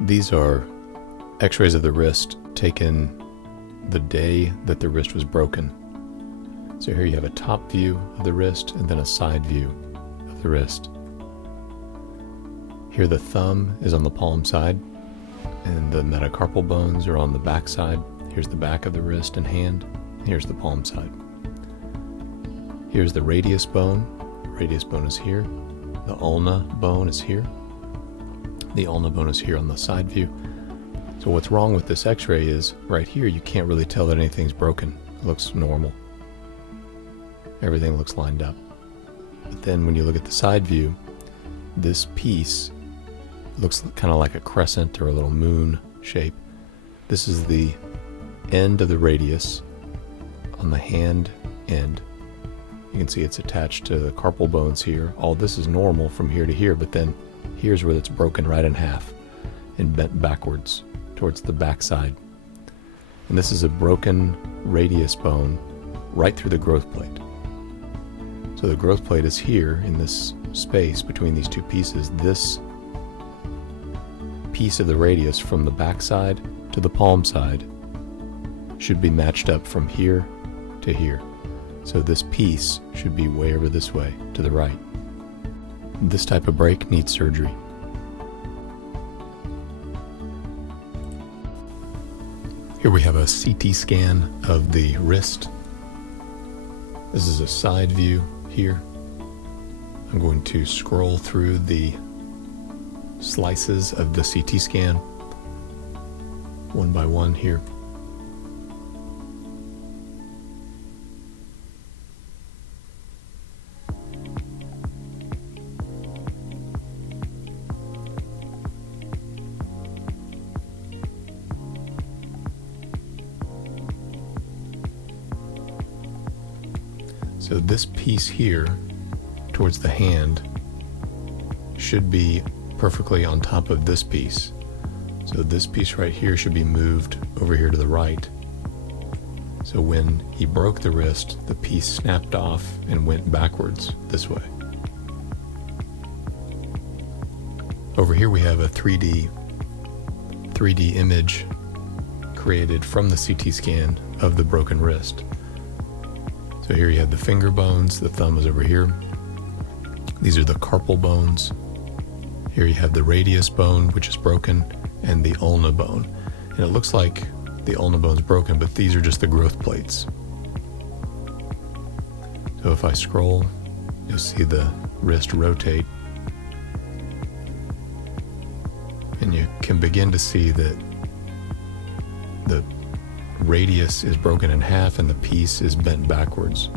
These are x-rays of the wrist taken the day that the wrist was broken. So here you have a top view of the wrist and then a side view of the wrist. Here the thumb is on the palm side and the metacarpal bones are on the back side. Here's the back of the wrist and hand. Here's the palm side. Here's the radius bone. The radius bone is here. The ulna bone is here. The ulna bone is here on the side view. So what's wrong with this x-ray is right here you can't really tell that anything's broken. It looks normal. Everything looks lined up. But then when you look at the side view, this piece looks kind of like a crescent or a little moon shape. This is the end of the radius on the hand end. You can see it's attached to the carpal bones here. All this is normal from here to here, but then here's where it's broken right in half and bent backwards towards the back side. And this is a broken radius bone right through the growth plate. So the growth plate is here in this space between these two pieces. This piece of the radius from the back side to the palm side should be matched up from here to here. So this piece should be way over this way to the right. This type of break needs surgery. Here we have a CT scan of the wrist. This is a side view here. I'm going to scroll through the slices of the CT scan one by one here. So this piece here towards the hand should be perfectly on top of this piece. So this piece right here should be moved over here to the right. So when he broke the wrist, the piece snapped off and went backwards this way. Over here we have a 3D image created from the CT scan of the broken wrist. So here you have the finger bones, the thumb is over here. These are the carpal bones. Here you have the radius bone, which is broken, and the ulna bone. And it looks like the ulna bone's broken, but these are just the growth plates. So if I scroll, you'll see the wrist rotate. And you can begin to see that the radius is broken in half and the piece is bent backwards.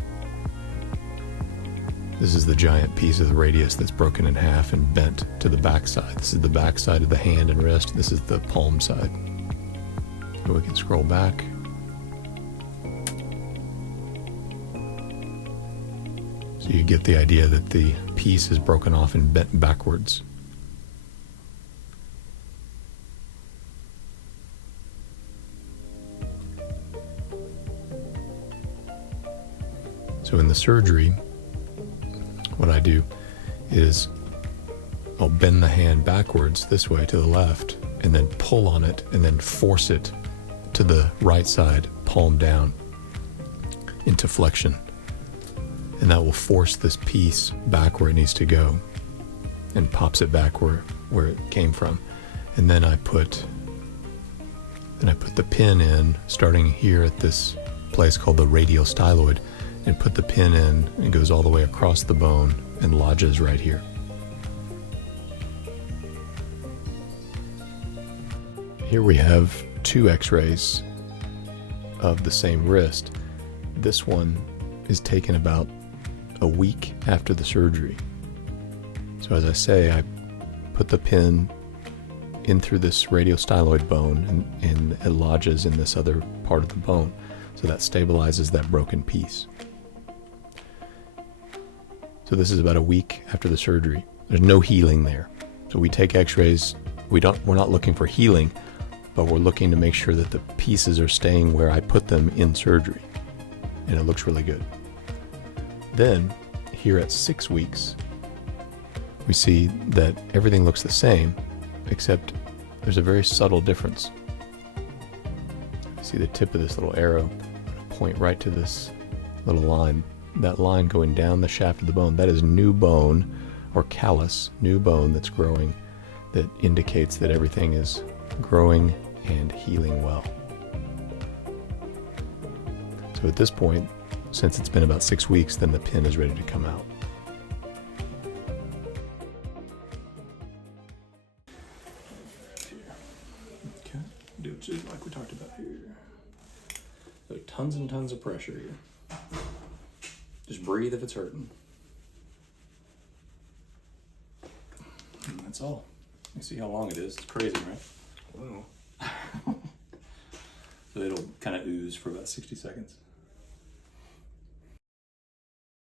This is the giant piece of the radius that's broken in half and bent to the back side. This is the back side of the hand and wrist. This is the palm side. So we can scroll back. So you get the idea that the piece is broken off and bent backwards. So in the surgery, what I do is I'll bend the hand backwards this way to the left and then pull on it and then force it to the right side, palm down into flexion. And that will force this piece back where it needs to go and pops it back where it came from. And then I put the pin in, starting here at this place called the radial styloid, and put the pin in. It goes all the way across the bone and lodges right here. Here we have two x-rays of the same wrist. This one is taken about a week after the surgery. So as I say, I put the pin in through this radiostyloid bone and it lodges in this other part of the bone. So that stabilizes that broken piece. So this is about a week after the surgery. There's no healing there. So we take x-rays. We're not looking for healing, but we're looking to make sure that the pieces are staying where I put them in surgery. And it looks really good. Then, here at 6 weeks, we see that everything looks the same, except there's a very subtle difference. See the tip of this little arrow point right to this little line. That line going down the shaft of the bone, that is new bone or callus, new bone that's growing, that indicates that everything is growing and healing well. So at this point, since it's been about 6 weeks, then the pin is ready to come out. Okay, do it just like we talked about here. So tons and tons of pressure here. Just breathe if it's hurting. And that's all. You see how long it is. It's crazy, right? Wow. So it'll kind of ooze for about 60 seconds.